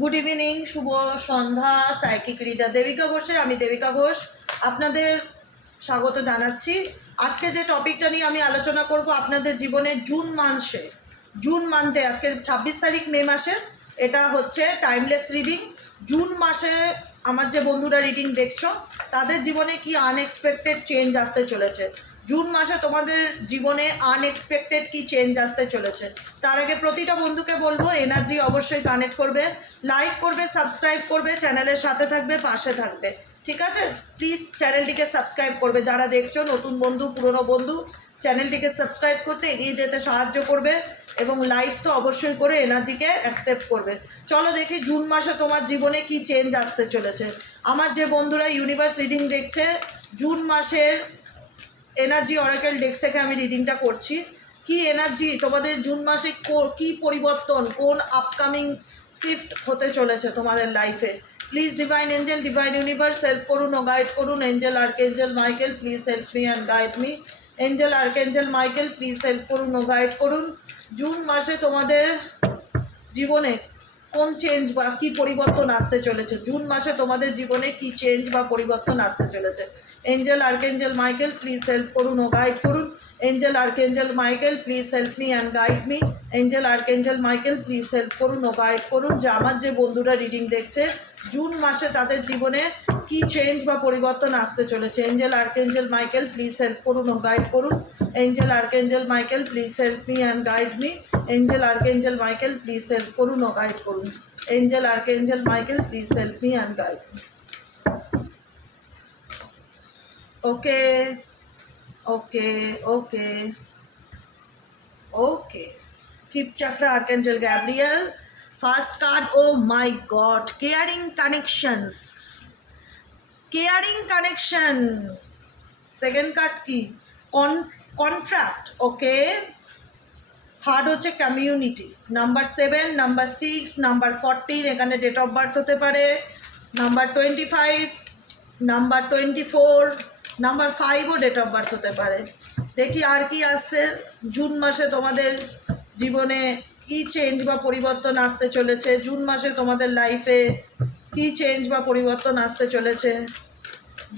Good evening, শুভ সন্ধ্যা। Psychic reader Devika ঘোষে, আমি দেবিকা ঘোষ আপনাদের স্বাগত জানাচ্ছি। আজকে যে টপিকটা নিয়ে আমি আলোচনা করব আপনাদের জীবনে জুন মান্থে আজকে 26 তারিখ মে মাসের, এটা হচ্ছে টাইমলেস রিডিং। জুন মাসে আমার যে বন্ধুরা রিডিং দেখছো তাদের জীবনে কি আনএক্সপেক্টেড চেঞ্জ আসতে চলেছে, জুন মাসে তোমাদের জীবনে আনএক্সপেক্টেড কি চেঞ্জ আসতে চলেছে। তার আগে প্রতিটা বন্ধুকে বলবো এনার্জি অবশ্যই কানেক্ট করবে, লাইক করবে, সাবস্ক্রাইব করবে, চ্যানেলের সাথে থাকবে, পাশে থাকবে, ঠিক আছে? প্লিজ চ্যানেলটিকে সাবস্ক্রাইব করবে, যারা দেখছো নতুন বন্ধু পুরনো বন্ধু চ্যানেলটিকে সাবস্ক্রাইব করতে এগিয়ে যেতে সাহায্য করবে এবং লাইক তো অবশ্যই করে এনার্জিকে অ্যাকসেপ্ট করবে। চলো দেখি জুন মাসে তোমার জীবনে কি চেঞ্জ আসতে চলেছে। আমার যে বন্ধুরা ইউনিভার্স রিডিং দেখছে, জুন মাসের এনার্জি অরাকেল ডেক থেকে আমি রিডিংটা করছি। কি এনার্জি তোমাদের জুন মাসে, কি পরিবর্তন, কোন আপকামিং শিফট হতে চলেছে তোমাদের লাইফে। Please divine angel, divine universe help করুন ও গাইড করুন। Angel archangel Michael please help me and guide me. Angel archangel Michael please help করুন ও গাইড করুন। জুন মাসে তোমাদের জীবনে কোন চেঞ্জ বা কী পরিবর্তন আসতে চলেছে, জুন মাসে তোমাদের জীবনে কি চেঞ্জ বা পরিবর্তন আসতে চলেছে। Angel archangel Michael please help করুন ও গাইড করুন। Angel archangel Michael please help me and guide me. Angel archangel Michael please help করুন ও গাইড করুন। যে আমার যে বন্ধুরা রিডিং দেখছে জুন মাসে তাদের জীবনে কি চেঞ্জ বা পরিবর্তন আসতে চলেছে। Angel archangel Michael please help করুন ও গাইড করুন। Angel archangel Michael please help me and guide me. Angel archangel Michael please help করুন ও গাইড করুন। Angel archangel Michael please help me and guide me. Okay okay okay okay. Fifth chakra Archangel Gabriel. First card, oh my god, caring connections, caring connection. Second card কি, contract. Okay. Third হচ্ছে community. Number 7, number 6, number 14, এখানে date of birth হতে পারে। Number 25, number 24, number 5ও date of birth হতে পারে। দেখি আর কি আসছে জুন মাসে তোমাদের জীবনে, কি চেঞ্জ বা পরিবর্তন আসতে চলেছে জুন মাসে তোমাদের লাইফে, কি চেঞ্জ বা পরিবর্তন আসতে চলেছে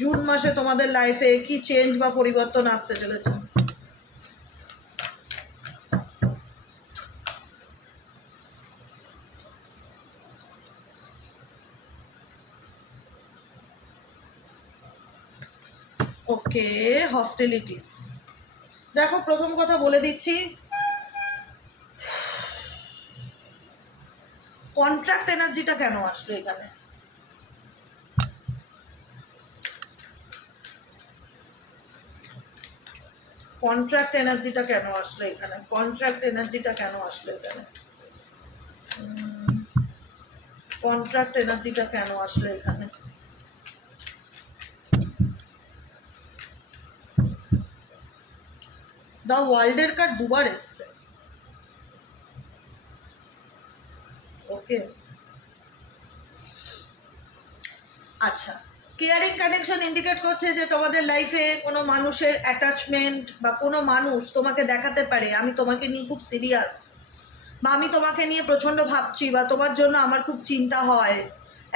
জুন মাসে তোমাদের লাইফে, কি চেঞ্জ বা পরিবর্তন আসতে চলেছে। ওকে, হস্টিলিটিস। দেখো প্রথম কথা বলে দিচ্ছি, কন্ট্রাক্ট এনার্জিটা কেন আসলো এখানে, কন্ট্রাক্ট এনার্জিটা কেন আসলো এখানে, কন্ট্রাক্ট এনার্জিটা কেন আসলো এখানে, কন্ট্রাক্ট এনার্জিটা কেন আসলো এখানে। দ্য ওয়ার্ল্ডের কার্ড দুবার এসছে। ওকে, আচ্ছা। কেয়ারিং কানেকশন ইন্ডিকেট করছে যে তোমাদের লাইফে কোনো মানুষের অ্যাটাচমেন্ট বা কোনো মানুষ তোমাকে দেখাতে পারে আমি তোমাকে নিয়ে খুব সিরিয়াস, বা আমি তোমাকে নিয়ে প্রচণ্ড ভাবছি, বা তোমার জন্য আমার খুব চিন্তা হয়।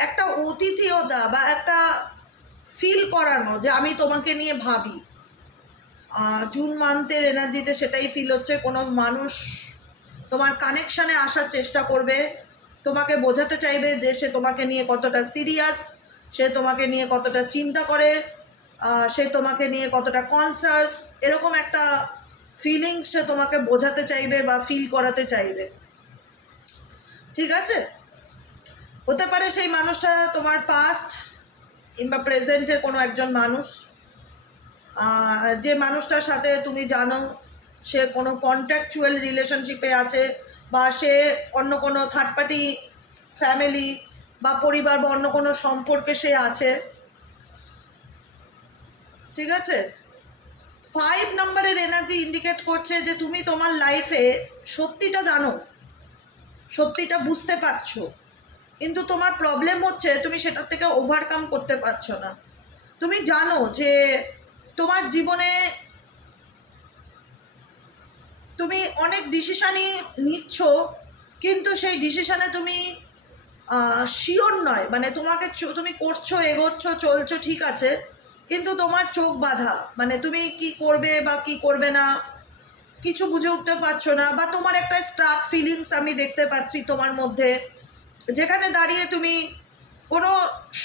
একটা অতিথিয়তা বা একটা ফিল করানো যে আমি তোমাকে নিয়ে ভাবি। জুন মান্থের এনার্জিতে সেটাই ফিল হচ্ছে। কোনো মানুষ তোমার কানেকশানে আসার চেষ্টা করবে, তোমাকে বোঝাতে চাইবে যে সে তোমাকে নিয়ে কতটা সিরিয়াস, সে তোমাকে নিয়ে কতটা চিন্তা করে, সে তোমাকে নিয়ে কতটা কনসাস, এরকম একটা ফিলিং সে তোমাকে বোঝাতে চাইবে বা ফিল করাতে চাইবে, ঠিক আছে? হতে পারে সেই মানুষটা তোমার পাস্ট কিংবা প্রেজেন্টের কোনো একজন মানুষ, যে মানুষটার সাথে তুমি জানো সে কোনো কন্ট্রাকচুয়াল রিলেশনশিপে আছে, বা সে অন্য কোনো থার্ড পার্টি ফ্যামিলি বা পরিবার বা অন্য কোনো সম্পর্কে সে আছে, ঠিক আছে? 5 নম্বরের এনার্জি ইন্ডিকেট করছে যে তুমি তোমার লাইফে সত্যিটা জানো, সত্যিটা বুঝতে পারছো, কিন্তু তোমার প্রবলেম হচ্ছে তুমি সেটার থেকে ওভারকাম করতে পারছো না। তুমি জানো যে তোমার জীবনে তুমি অনেক ডিসিশানই নিচ্ছ, কিন্তু সেই ডিসিশানে তুমি শিওর নয়, মানে তোমাকে তুমি করছো, এগোচ্ছ, চলছো, ঠিক আছে, কিন্তু তোমার চোখ বাঁধা, মানে তুমি কি করবে বা কি করবে না কিছু বুঝে উঠতে পারছো না, বা তোমার একটা স্টাক ফিলিংস আমি দেখতে পাচ্ছি তোমার মধ্যে, যেখানে দাঁড়িয়ে তুমি কোনো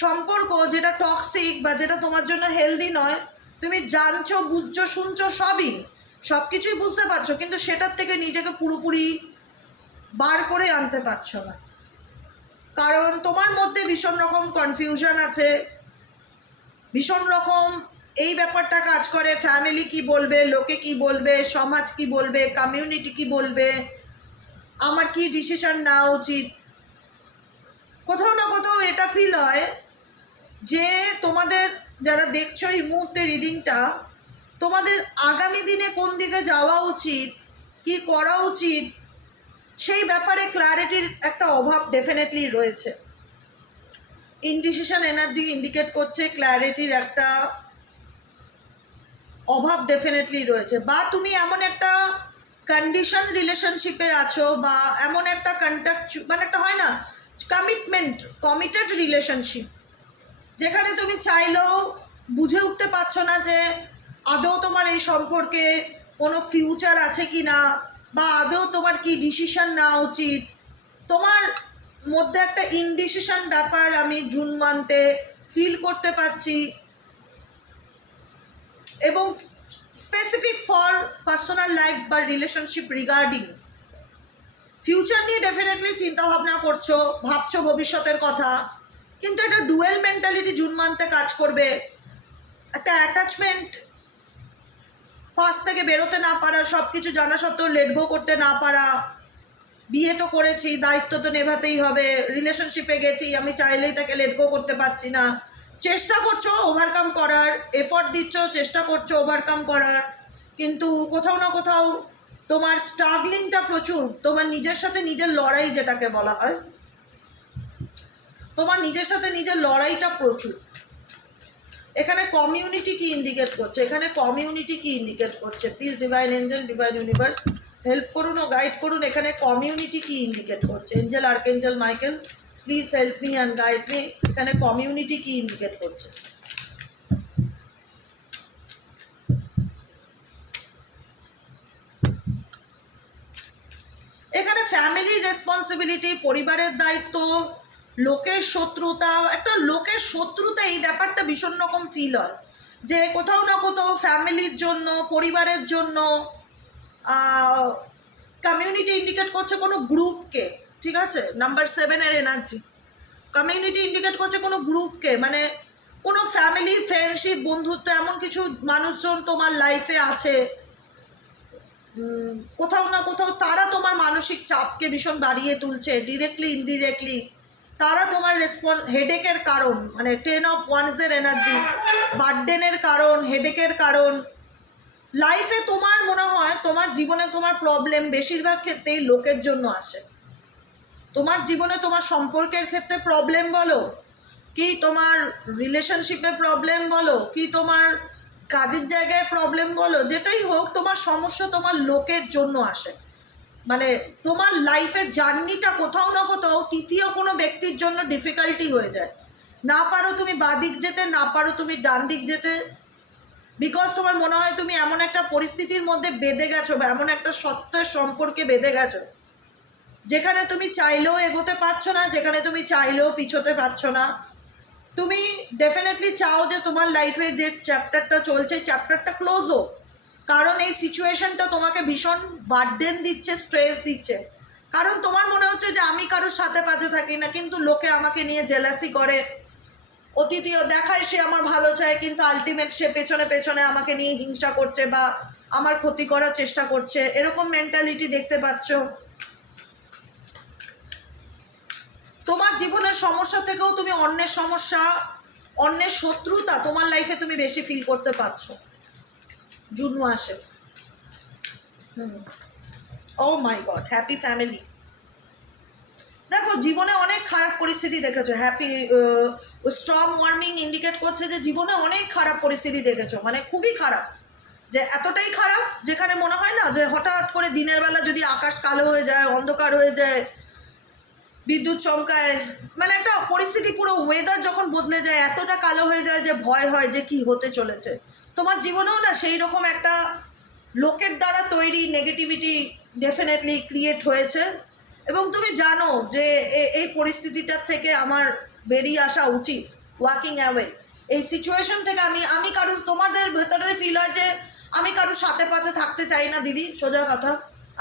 সম্পর্ক যেটা টক্সিক বা যেটা তোমার জন্য হেলদি নয়, তুমি জানছো, বুঝছো, শুনছো, সব কিছুই বুঝতে পারছো, কিন্তু সেটার থেকে নিজেকে পুরোপুরি বার করে আনতে পারছো না, কারণ তোমার মধ্যে ভীষণ রকম কনফিউশন আছে, ভীষণ রকম এই ব্যাপারটা কাজ করে, ফ্যামিলি কি বলবে, লোকে কি বলবে, সমাজ কি বলবে, কমিউনিটি কি বলবে, আমার কি ডিসিশন নেওয়া উচিত। কোথাও না কোথাও এটা ফিল হয় যে তোমাদের যারা দেখছো এই মুহূর্তে রিডিংটা, তোমাদের আগামী দিনে কোন দিকে যাওয়া উচিত, কি করা উচিত, সেই ব্যাপারে ক্ল্যারিটির একটা অভাব ডেফিনেটলি রয়েছে। ইনডিসিশন এনার্জি ইন্ডিকেট করছে ক্ল্যারিটির একটা অভাব ডেফিনেটলি রয়েছে, বা তুমি এমন একটা কন্ডিশন রিলেশনশিপে আছো, বা এমন একটা কন্ট্যাক্ট, মানে একটা হয় না কমিটেড রিলেশনশিপ, যেখানে তুমি চাইলেও বুঝে উঠতে পারছো না যে আদৌ তোমার এই সম্পর্কে কোনো ফিউচার আছে কি না, বা আদৌ তোমার কি ডিসিশন নেওয়া উচিত। তোমার মধ্যে একটা ইনডিসিশন ব্যাপার আমি জুন মান্থে ফিল করতে পারছি, এবং স্পেসিফিক ফর পার্সোনাল লাইফ বা রিলেশনশিপ রিগার্ডিং ফিউচার নিয়ে ডেফিনেটলি চিন্তাভাবনা করছো, ভাবছো ভবিষ্যতের কথা, কিন্তু একটা ডুয়েল মেন্টালিটি জুন মান্থে কাজ করবে। একটা অ্যাটাচমেন্ট পাশ থেকে বেরোতে না পারা, সব কিছু জানা সত্ত্বেও লেট গো করতে না পারা, বিয়ে তো করেছি, দায়িত্ব তো নেভাতেই হবে, রিলেশনশিপে গেছি, আমি চাইলেই তাকে লেট গো করতে পারছি না, চেষ্টা করছো ওভারকাম করার, এফর্ট দিচ্ছ, চেষ্টা করছো ওভারকাম করার, কিন্তু কোথাও না কোথাও তোমার স্ট্রাগলিংটা প্রচুর, তোমার নিজের সাথে নিজের লড়াই যেটাকে বলা হয়, তোমার নিজের সাথে নিজের লড়াইটা প্রচুর। এখানে কমিউনিটি কি ইন্ডিকেট করছে, এখানে কমিউনিটি কি ইন্ডিকেট করছে, please divine angel, divine universe help করুন ও গাইড করুন। এখানে কমিউনিটি কি ইন্ডিকেট করছে, angel, archangel Michael, please help me and guide me. এখানে কমিউনিটি কি ইন্ডিকেট করছে। এখানে ফ্যামিলির রেসপন্সিবিলিটি, পরিবারের দায়িত্ব, লোকের শত্রুতা, একটা লোকের শত্রুতা, এই ব্যাপারটা ভীষণ রকম ফিল হয় যে কোথাও না কোথাও ফ্যামিলির জন্য, পরিবারের জন্য, কমিউনিটি ইন্ডিকেট করছে কোনো গ্রুপকে, ঠিক আছে, নাম্বার 7-এর এনার্জি কমিউনিটি ইন্ডিকেট করছে কোনো গ্রুপকে, মানে কোনো ফ্যামিলি, ফ্রেন্ডশিপ, বন্ধুত্ব, এমন কিছু মানুষজন তোমার লাইফে আছে, কোথাও না কোথাও তারা তোমার মানসিক চাপকে ভীষণ বাড়িয়ে তুলছে, ডিরেক্টলি ইনডিরেক্টলি তারা তোমার হেডেকের কারণ, মানে 10 অফ ওয়ান্সের এনার্জি, বার্ডেনের কারণ, হেডেকের কারণ। লাইফে তোমার মনে হয় তোমার জীবনে তোমার প্রবলেম বেশিরভাগ ক্ষেত্রেই লোকের জন্য আসে। তোমার জীবনে তোমার সম্পর্কের ক্ষেত্রে প্রবলেম বলো, কি তোমার রিলেশনশিপে প্রবলেম বলো, কি তোমার কাজের জায়গায় প্রবলেম বলো, যেটাই হোক তোমার সমস্যা তোমার লোকের জন্য আসে। মানে তোমার লাইফের জার্নিটা কোথাও না কোথাও তৃতীয় কোনো ব্যক্তির জন্য ডিফিকাল্টি হয়ে যায়, না পারো তুমি বাদিক যেতে, না পারো তুমি ডান দিক যেতে, বিকজ তোমার মনে হয় তুমি এমন একটা পরিস্থিতির মধ্যে বেঁধে গেছো, বা এমন একটা সত্যের সম্পর্কে বেঁধে গেছো যেখানে তুমি চাইলেও এগোতে পারছো না, যেখানে তুমি চাইলেও পিছোতে পারছো না। তুমি ডেফিনেটলি চাও যে তোমার লাইফে যে চ্যাপ্টারটা চলছে চ্যাপ্টারটা ক্লোজ হোক, কারণ এই সিচুয়েশনটা তোমাকে ভীষণ বার্ডেন দিচ্ছে, স্ট্রেস দিচ্ছে, কারণ তোমার মনে হচ্ছে যে আমি কারোর সাথে পাশে থাকি না, কিন্তু লোকে আমাকে নিয়ে জেলাসি করে, অতীতীয় দেখায় সে আমার ভালো চায়, কিন্তু আলটিমেট সে পেছনে পেছনে আমাকে নিয়ে হিংসা করছে বা আমার ক্ষতি করার চেষ্টা করছে, এরকম মেন্টালিটি দেখতে পাচ্ছ। তোমার জীবনের সমস্যা থেকেও তুমি অন্যের সমস্যা, অন্যের শত্রুতা তোমার লাইফে তুমি বেশি ফিল করতে পারছো জুন মাসে। ও মাই গড, হ্যাপি ফ্যামিলি। দেখো জীবনে অনেক খারাপ পরিস্থিতি দেখেছো, হ্যাপি স্ট্রম ওয়ার্মিং ইন্ডিকেট করছে যে জীবনে অনেক খারাপ পরিস্থিতি দেখেছো, মানে খুবই খারাপ, যে এতটাই খারাপ যেখানে মনে হয় না যে হঠাৎ করে দিনের বেলা যদি আকাশ কালো হয়ে যায়, অন্ধকার হয়ে যায়, বিদ্যুৎ চমকায়, মানে একটা পরিস্থিতি, পুরো ওয়েদার যখন বদলে যায়, এতটা কালো হয়ে যায় যে ভয় হয় যে কি হতে চলেছে। তোমার জীবনেও না সেই রকম একটা লোকের দ্বারা তৈরি নেগেটিভিটি ডেফিনেটলি ক্রিয়েট হয়েছে, এবং তুমি জানো যে এই পরিস্থিতিটার থেকে আমার বেরিয়ে আসা উচিত, ওয়াকিং অ্যাওয়ে এই সিচুয়েশন থেকে। আমি কারোর, তোমাদের ভেতরে ফিল হয় যে আমি কারোর সাথে পাশে থাকতে চাই না দিদি, সোজা কথা।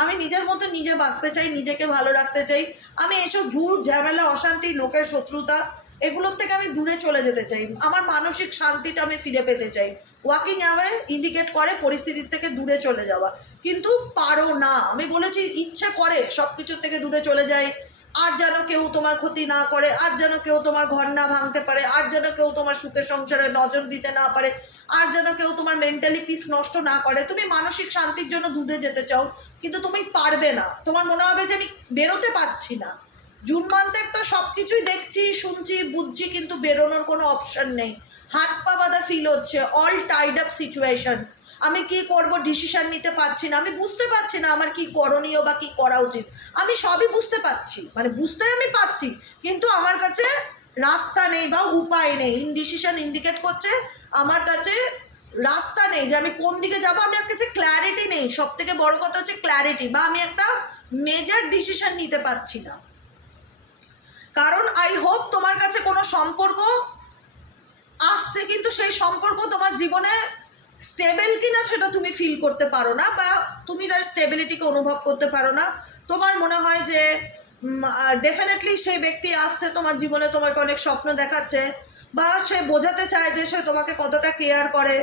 আমি নিজের মতো নিজে বাঁচতে চাই, নিজেকে ভালো রাখতে চাই। আমি এসব ঝুট ঝামেলা, অশান্তি, লোকের শত্রুতা, এগুলোর থেকে আমি দূরে চলে যেতে চাই। আমার মানসিক শান্তিটা আমি ফিরে পেতে চাই। ওয়াকিং অ্যাওয়ে ইন্ডিকেট করে পরিস্থিতির থেকে দূরে চলে যাওয়া, কিন্তু পারো না। আমি বলেছি ইচ্ছে করে সব কিছুর থেকে দূরে চলে যাই, আর যেন কেউ তোমার ক্ষতি না করে, আর যেন কেউ তোমার ঘর না ভাঙতে পারে, আর যেন কেউ তোমার সুখের সংসারে নজর দিতে না পারে, আর যেন কেউ তোমার মেন্টালি পিস নষ্ট না করে। তুমি মানসিক শান্তির জন্য দূরে যেতে চাও, কিন্তু তুমি পারবে না। তোমার মনে হবে যে আমি বেরোতে পারছি না। জুন মান্থে একটা সব কিছুই দেখছি, শুনছি, বুঝছি, কিন্তু বেরোনোর কোনো অপশন নেই। হাত পা বাঁধা ফিল হচ্ছে, অল টাইড আপ সিচুয়েশন। আমি কি করব ডিসিশন নিতে পারছি না, আমি বুঝতে পারছি না আমার কি করণীয় বা কি করা উচিত। আমি সবই বুঝতে পারছি, মানে বুঝতে আমি পারছি, কিন্তু আমার কাছে রাস্তা নেই বা উপায় নেই। ইনডিসিশন ইন্ডিকেট করছে আমার কাছে রাস্তা নেই যে আমি কোন দিকে যাব। আমার কাছে ক্ল্যারিটি নেই, সব থেকে বড় কথা হচ্ছে ক্ল্যারিটি, বা আমি একটা মেজর ডিসিশন নিতে পারছি না। কারণ আই হোপ তোমার কাছে কোনো সম্পর্ক আসছে, কিন্তু সেই সম্পর্ক তোমার জীবনে স্টেবল কিনা সেটা তুমি ফিল করতে পারো না, বা তুমি তার স্টেবিলিটিকে অনুভব করতে পারো না। তোমার মনে হয় যে ডেফিনেটলি সেই ব্যক্তি আসছে তোমার জীবনে, তোমাকে অনেক স্বপ্ন দেখাচ্ছে, বা সে বোঝাতে চায় যে সে তোমাকে কতটা কেয়ার করে,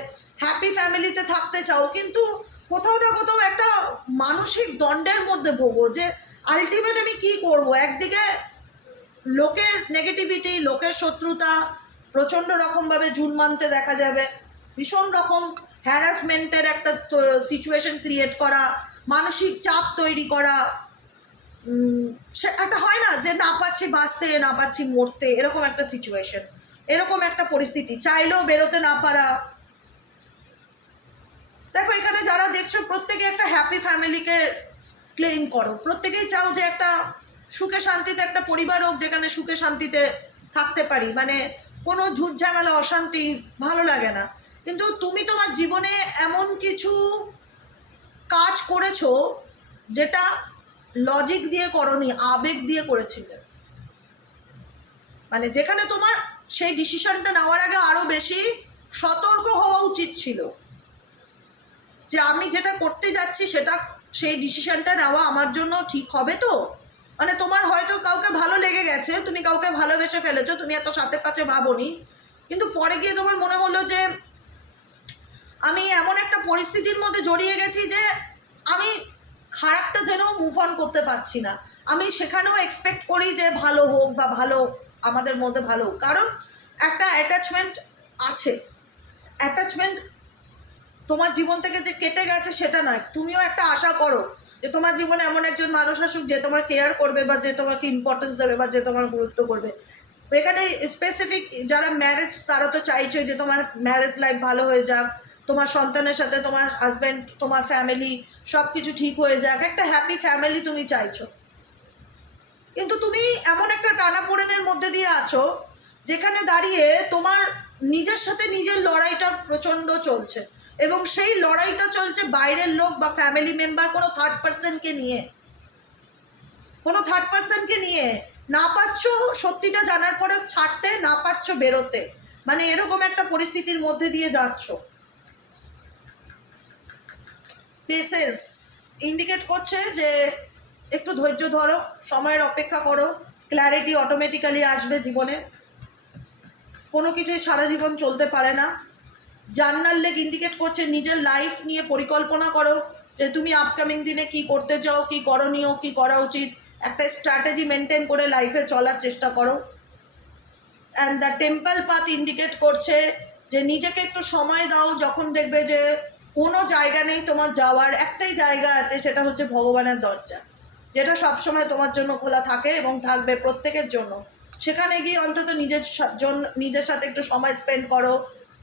হ্যাপি ফ্যামিলিতে থাকতে চাও, কিন্তু কোথাও না কোথাও একটা মানসিক দ্বন্দ্বের মধ্যে ভোগো যে আলটিমেট আমি কী করবো। একদিকে লোকের নেগেটিভিটি, লোকের শত্রুতা প্রচণ্ড রকমভাবে জুন মান্থে দেখা যাবে, ভীষণ রকম হ্যারাসমেন্টের একটা সিচুয়েশন ক্রিয়েট করা, মানসিক চাপ তৈরি করা। সে একটা হয় না যে না পাচ্ছি বাঁচতে, না পাচ্ছি মরতে, এরকম একটা সিচুয়েশন, এরকম একটা পরিস্থিতি, চাইলেও বেরোতে না পারা। দেখো এখানে যারা দেখছো প্রত্যেকে একটা হ্যাপি ফ্যামিলিকে ক্লেম করো, প্রত্যেকেই চাও যে একটা সুখে শান্তিতে একটা পরিবার হোক, যেখানে সুখে শান্তিতে থাকতে পারি, মানে কোনো ঝুট ঝামেলা, অশান্তি ভালো লাগে না। কিন্তু তুমি তোমার জীবনে এমন কিছু কাজ করেছো যেটা লজিক দিয়ে করনি, আবেগ দিয়ে করেছিলে, মানে যেখানে তোমার সেই ডিসিশনটা নেওয়ার আগে আরও বেশি সতর্ক হওয়া উচিত ছিল যে আমি যেটা করতে যাচ্ছি সেটা, সেই ডিসিশনটা নেওয়া আমার জন্য ঠিক হবে তো। মানে তোমার হয়তো কাউকে ভালো লেগে গেছে, তুমি কাউকে ভালোবেসে ফেলেছো, তুমি এত সাথে কাছে ভাবোনি, কিন্তু পরে গিয়ে তোমার মনে হলো যে আমি এমন একটা পরিস্থিতির মধ্যে জড়িয়ে গেছি যে আমি খারাপটা যেন মুভ অন করতে পারছি না। আমি সেখানেও এক্সপেক্ট করি যে ভালো হোক, বা ভালো আমাদের মধ্যে ভালো হোক, কারণ একটা অ্যাটাচমেন্ট আছে। অ্যাটাচমেন্ট তোমার জীবন থেকে যে কেটে গেছে সেটা নয়, তুমিও একটা আশা করো যে তোমার জীবনে এমন একজন মানুষ আসুক যে তোমার কেয়ার করবে, বা যে তোমাকে ইম্পর্টেন্স দেবে, বা যে তোমার গুরুত্ব করবে। এখানে স্পেসিফিক যারা ম্যারেজ, তারা তো চাইছোই যে তোমার ম্যারেজ লাইফ ভালো হয়ে যাক, তোমার সন্তানের সাথে তোমার হাজব্যান্ড, তোমার ফ্যামিলি সব কিছু ঠিক হয়ে যাক, একটা হ্যাপি ফ্যামিলি তুমি চাইছো। কিন্তু তুমি এমন একটা টানাপোড়েনের মধ্যে দিয়ে আছো যেখানে দাঁড়িয়ে তোমার নিজের সাথে নিজের লড়াইটা প্রচণ্ড চলছে, এবং সেই লড়াইটা চলছে বাইরের লোক বা ফ্যামিলি মেম্বার, কোনো থার্ড পার্সনকে নিয়ে, কোনো থার্ড পার্সনকে নিয়ে। না পারছো সত্যিটা জানার পরে ছাড়তে, না পারছো বেরোতে, মানে এরকম একটা পরিস্থিতির মধ্যে দিয়ে যাচ্ছ। পেশেন্স ইন্ডিকেট করছে যে একটু ধৈর্য ধরো, সময়ের অপেক্ষা করো, ক্ল্যারিটি অটোমেটিক্যালি আসবে জীবনে। কোনো কিছুই সারা জীবন চলতে পারে না। জার্নাল লেগ ইন্ডিকেট করছে নিজের লাইফ নিয়ে পরিকল্পনা করো, যে তুমি আপকামিং দিনে কি করতে চাও, কি করণীয়, কি করা উচিত, একটা স্ট্র্যাটেজি মেনটেন করে লাইফে চলার চেষ্টা করো। And the temple path indicate করছে যে নিজেকে একটু সময় দাও, যখন দেখবে যে কোনো জায়গা নেই তোমার যাওয়ার, একটাই জায়গা আছে, সেটা হচ্ছে ভগবানের দরজা, যেটা সবসময় তোমার জন্য খোলা থাকে এবং থাকবে প্রত্যেকের জন্য। সেখানে গিয়ে অন্তত নিজের সাথে একটু সময় স্পেন্ড করো,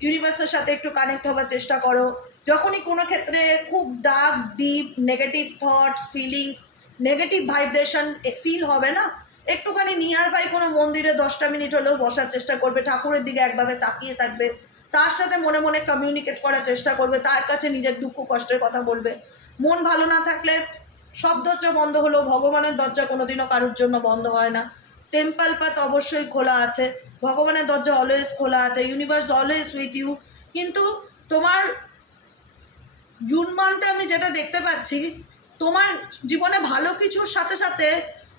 ইউনিভার্সের সাথে একটু কানেক্ট হওয়ার চেষ্টা করো। যখনই কোনো ক্ষেত্রে খুব dark, deep, negative thoughts, feelings, negative vibration feel হবে না, একটুখানি নিয়ার বাই কোনো মন্দিরে 10টা মিনিট হলেও বসার চেষ্টা করবে, ঠাকুরের দিকে একভাবে তাকিয়ে থাকবে, তার সাথে মনে মনে কমিউনিকেট করার চেষ্টা করবে, তার কাছে নিজের দুঃখ কষ্টের কথা বলবে। মন ভালো না থাকলে সব দরজা বন্ধ হলেও ভগবানের দরজা কোনোদিনও কারোর জন্য বন্ধ হয় না। টেম্পল পাথ অবশ্যই খোলা আছে, ভগবানের দরজা অলওয়েজ খোলা আছে, ইউনিভার্স অলওয়েজ উইথ ইউ। কিন্তু তোমার জুন মান্থে আমি যেটা দেখতে পাচ্ছি, তোমার জীবনে ভালো কিছুর সাথে সাথে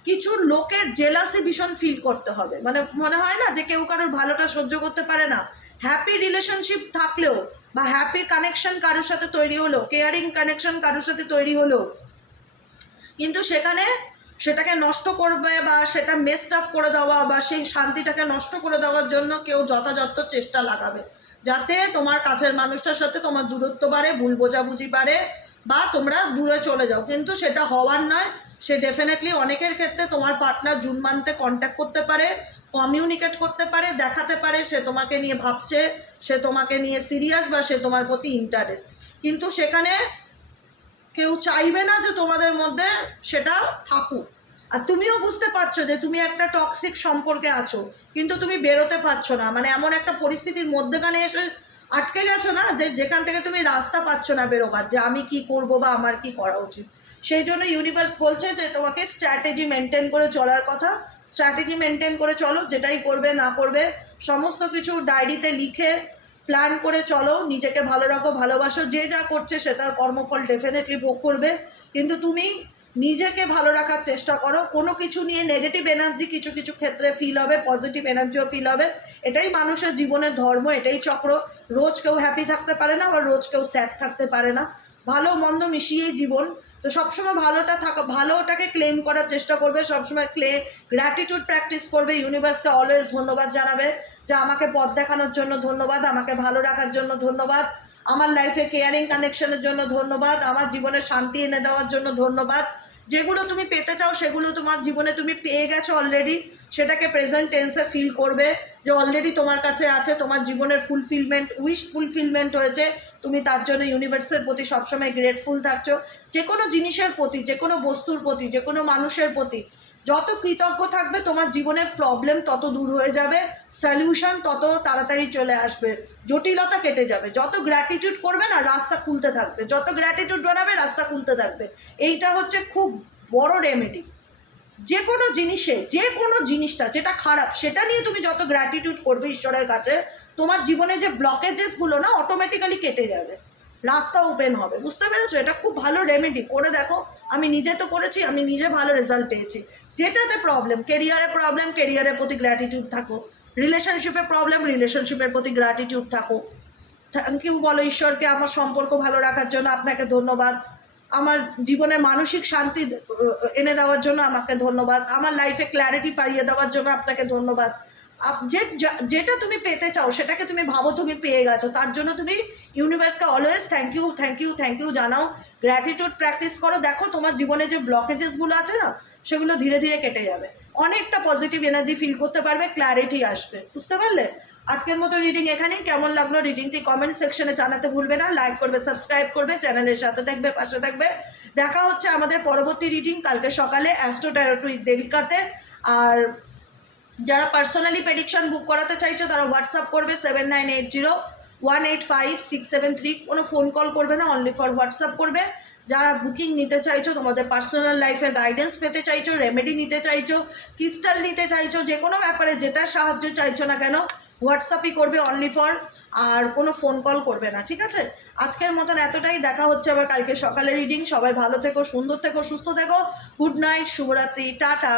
কিছু লোকের জেলাসি ভীষণ ফিল করতে হবে। মানে মনে হয় না যে কেউ কারোর ভালোটা সহ্য করতে পারে না। হ্যাপি রিলেশনশিপ থাকলেও বা হ্যাপি কানেকশন কারোর সাথে তৈরি হলো, কেয়ারিং কানেকশন কারোর সাথে তৈরি হলো, কিন্তু সেখানে সেটাকে নষ্ট করবে বা সেটা মেসড আপ করে দেওয়া বা সেই শান্তিটাকে নষ্ট করে দেওয়ার জন্য কেউ যথাযথ চেষ্টা লাগাবে, যাতে তোমার কাছের মানুষটার সাথে তোমার দূরত্ব বাড়ে, ভুল বোঝাবুঝি বাড়ে বা তোমরা দূরে চলে যাও। কিন্তু সেটা হওয়ার নয়। সে ডেফিনেটলি অনেকের ক্ষেত্রে তোমার পার্টনার জুন মান্থে কন্ট্যাক্ট করতে পারে, কমিউনিকেট করতে পারে, দেখাতে পারে সে তোমাকে নিয়ে ভাবছে, সে তোমাকে নিয়ে সিরিয়াস বা সে তোমার প্রতি ইন্টারেস্ট। কিন্তু সেখানে কেউ চাইবে না যে তোমাদের মধ্যে সেটা থাকুক। আর তুমিও বুঝতে পারছো যে তুমি একটা টক্সিক সম্পর্কে আছো, কিন্তু তুমি বেরোতে পারছো না। মানে এমন একটা পরিস্থিতির মধ্যেখানে এসে আটকে গেছো না, যে যেখান থেকে তুমি রাস্তা পাচ্ছ না বেরোবার, যে আমি কি করব বা আমার কি করা উচিত। সেই জন্য ইউনিভার্স বলছে যে তোমাকে স্ট্র্যাটেজি মেনটেন করে চলার কথা। স্ট্র্যাটেজি মেনটেন করে চলো, যেটাই করবে না করবে সমস্ত কিছু ডায়েরিতে লিখে প্ল্যান করে চলো, নিজেকে ভালো রাখো, ভালোবাসো। যে যা করছে সে তার কর্মফল ডেফিনেটলি ভোগ করবে, কিন্তু তুমি নিজেকে ভালো রাখার চেষ্টা করো। কোনো কিছু নিয়ে নেগেটিভ এনার্জি কিছু কিছু ক্ষেত্রে ফিল হবে, পজিটিভ এনার্জিও ফিল হবে। এটাই মানুষের জীবনের ধর্ম, এটাই চক্র। রোজ কেউ হ্যাপি থাকতে পারে না, আবার রোজ কেউ স্যাড থাকতে পারে না। ভালো মন্দ মিশিয়েই জীবন। তো সবসময় ভালোটা থাকা, ভালোটাকে ক্লেম করার চেষ্টা করবে, সবসময় গ্র্যাটিটিউড প্র্যাকটিস করবে, ইউনিভার্সকে অলওয়েজ ধন্যবাদ জানাবে যে আমাকে পথ দেখানোর জন্য ধন্যবাদ, আমাকে ভালো রাখার জন্য ধন্যবাদ, আমার লাইফে কেয়ারিং কানেকশনের জন্য ধন্যবাদ, আমার জীবনে শান্তি এনে দেওয়ার জন্য ধন্যবাদ। যেগুলো তুমি পেতে চাও সেগুলো তোমার জীবনে তুমি পেয়ে গেছো অলরেডি, সেটাকে প্রেজেন্ট টেন্সে ফিল করবে যে অলরেডি তোমার কাছে আছে। তোমার জীবনের ফুলফিলমেন্ট, উইশ ফুলফিলমেন্ট হয়েছে, তুমি তার জন্য ইউনিভার্সের প্রতি সবসময় গ্রেটফুল থাকছো। যে কোনো জিনিসের প্রতি, যে কোনো বস্তুর প্রতি, যে কোনো মানুষের প্রতি যত কৃতজ্ঞ থাকবে তোমার জীবনের প্রবলেম তত দূর হয়ে যাবে, সলিউশন তত তাড়াতাড়ি চলে আসবে, জটিলতা কেটে যাবে। যত গ্র্যাটিটিউড করবে না, রাস্তা খুলতে থাকবে, যত গ্র্যাটিটিউড বানাবে রাস্তা খুলতে থাকবে। এইটা হচ্ছে খুব বড় রেমেডি। যে কোনো জিনিসে, যে কোনো জিনিসটা যেটা খারাপ সেটা নিয়ে তুমি যত গ্র্যাটিটিউড করবে ঈশ্বরের কাছে, তোমার জীবনে যে ব্লকেজেসগুলো না অটোমেটিক্যালি কেটে যাবে, রাস্তা ওপেন হবে। বুঝতে পেরেছো? এটা খুব ভালো রেমেডি, করে দেখো। আমি নিজে তো করেছি, আমি নিজে ভালো রেজাল্ট পেয়েছি। যেটাতে প্রবলেম, কেরিয়ারের প্রতি গ্র্যাটিটিউড থাকো, রিলেশনশিপে প্রবলেম, রিলেশনশিপের প্রতি গ্র্যাটিটিউড থাকো। থ্যাংক ইউ বলো ঈশ্বরকে আমার সম্পর্ক ভালো রাখার জন্য, আপনাকে ধন্যবাদ। আমার জীবনে মানসিক শান্তি এনে দেওয়ার জন্য আমাকে ধন্যবাদ। আমার লাইফে ক্ল্যারিটি পাইয়ে দেওয়ার জন্য আপনাকে ধন্যবাদ। যেটা তুমি পেতে চাও সেটাকে তুমি ভাবো তুমি পেয়ে গেছো, তার জন্য তুমি ইউনিভার্সকে always thank you thank you thank you জানাও। গ্র্যাটিটিউড প্র্যাকটিস করো, দেখো তোমার জীবনে যে ব্লকেজেসগুলো আছে না সেগুলো ধীরে ধীরে কেটে যাবে, অনেকটা পজিটিভ এনার্জি ফিল করতে পারবে, ক্ল্যারিটি আসবে। বুঝতে পারলে? আজকের মতো রিডিং এখানেই। কেমন লাগলো রিডিংটি কমেন্ট সেকশনে জানাতে ভুলবে না। লাইক করবে, সাবস্ক্রাইব করবে, চ্যানেলের সাথে থাকবে, পাশে থাকবে। দেখা হচ্ছে আমাদের পরবর্তী রিডিং কালকে সকালে অ্যাস্ট্রো ট্যারোট উইথ দেবিকাতে। আর যারা পার্সোনালি প্রেডিকশন বুক করাতে চাইছো তারা হোয়াটসঅ্যাপ করবে 7980185673। কোনো ফোন কল করবে না, অনলি ফর হোয়াটসঅ্যাপ করবে। যারা বুকিং নিতে চাইছো, তোমাদের পার্সোনাল লাইফের গাইডেন্স পেতে চাইছো, রেমেডি নিতে চাইছো, ক্রিস্টাল নিতে চাইছো, যে কোনো ব্যাপারে যেটা সাহায্য চাইছো না কেন হোয়াটসঅ্যাপই করবে অনলি ফর, আর কোনো ফোন কল করবে না। ঠিক আছে? আজকের মতন এতটাই। দেখা হচ্ছে আবার কালকে সকালে রিডিং। সবাই ভালো থেকো, সুন্দর থেকো, সুস্থ থেকো। গুড নাইট, শুভরাত্রি, টাটা।